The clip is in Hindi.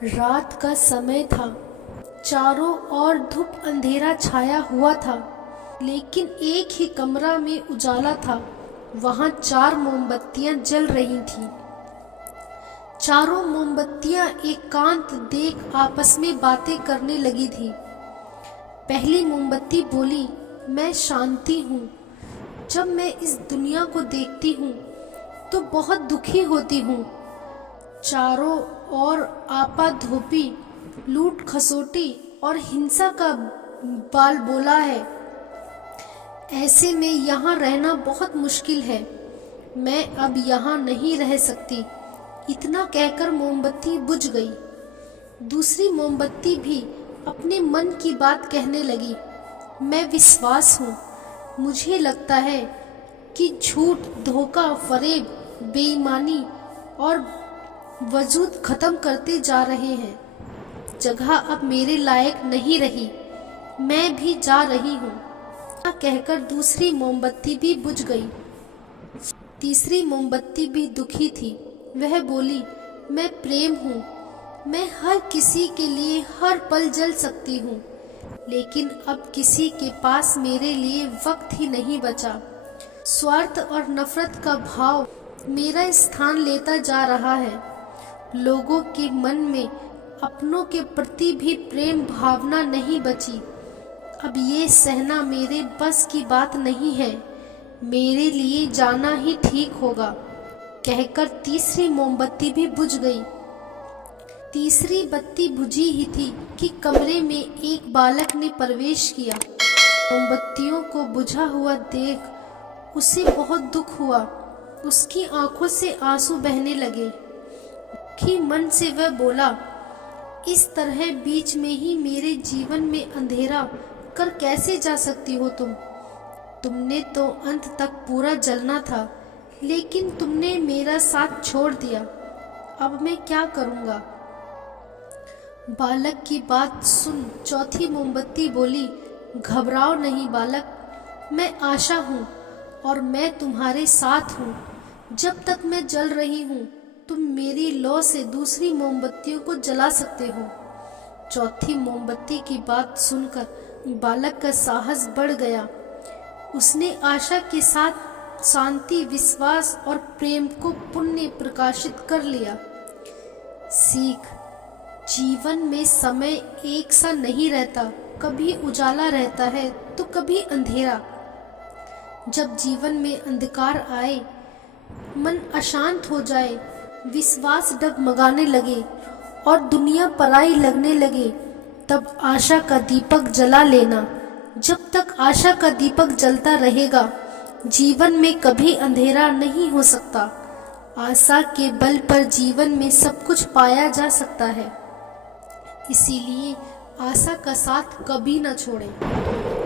रात का समय था। चारों ओर धूप अंधेरा छाया हुआ था, लेकिन एक ही कमरा में उजाला था। वहां 4 मोमबत्तियां जल रही थीं। चारों मोमबत्तियां एकांत देख आपस में बातें करने लगी थी। पहली मोमबत्ती बोली, मैं शांति हूँ। जब मैं इस दुनिया को देखती हूँ तो बहुत दुखी होती हूँ। चारों ओर आपाधापी, लूट खसोटी और हिंसा का बाल बोला है। ऐसे में यहाँ रहना बहुत मुश्किल है। मैं अब यहाँ नहीं रह सकती। इतना कहकर मोमबत्ती बुझ गई। दूसरी मोमबत्ती भी अपने मन की बात कहने लगी। मैं विश्वास हूँ। मुझे लगता है कि झूठ, धोखा, फरेब, बेईमानी और वजूद खत्म करते जा रहे हैं। जगह अब मेरे लायक नहीं रही। मैं भी जा रही हूँ। कहकर दूसरी मोमबत्ती भी बुझ गई। तीसरी मोमबत्ती भी दुखी थी। वह बोली, मैं प्रेम हूँ। मैं हर किसी के लिए हर पल जल सकती हूँ, लेकिन अब किसी के पास मेरे लिए वक्त ही नहीं बचा। स्वार्थ और नफरत का भाव मेरा स्थान लेता जा रहा है। लोगों के मन में अपनों के प्रति भी प्रेम भावना नहीं बची। अब ये सहना मेरे बस की बात नहीं है। मेरे लिए जाना ही ठीक होगा। कहकर तीसरी मोमबत्ती भी बुझ गई। तीसरी बत्ती बुझी ही थी कि कमरे में एक बालक ने प्रवेश किया। मोमबत्तियों को बुझा हुआ देख उसे बहुत दुख हुआ। उसकी आंखों से आंसू बहने लगे। दुखी मन से वह बोला, इस तरह बीच में ही मेरे जीवन में अंधेरा कर कैसे जा सकती हो तुम? तुमने तो अंत तक पूरा जलना था, लेकिन तुमने मेरा साथ छोड़ दिया। अब मैं क्या करूँगा? बालक की बात सुन चौथी मोमबत्ती बोली, घबराओ नहीं बालक, मैं आशा हूँ और मैं तुम्हारे साथ हूँ। जब तक मैं जल रही हूँ, तुम मेरी लौ से दूसरी मोमबत्तियों को जला सकते हो। चौथी मोमबत्ती की बात सुनकर बालक का साहस बढ़ गया। उसने आशा के साथ शांति, विश्वास और प्रेम को पुण्य प्रकाशित कर लिया। सीख, जीवन में समय एक सा नहीं रहता। कभी उजाला रहता है तो कभी अंधेरा। जब जीवन में अंधकार आए, मन अशांत हो जाए, विश्वास डगमगाने लगे और दुनिया पराई लगने लगे, तब आशा का दीपक जला लेना। जब तक आशा का दीपक जलता रहेगा, जीवन में कभी अंधेरा नहीं हो सकता। आशा के बल पर जीवन में सब कुछ पाया जा सकता है। इसीलिए आशा का साथ कभी न छोड़ें।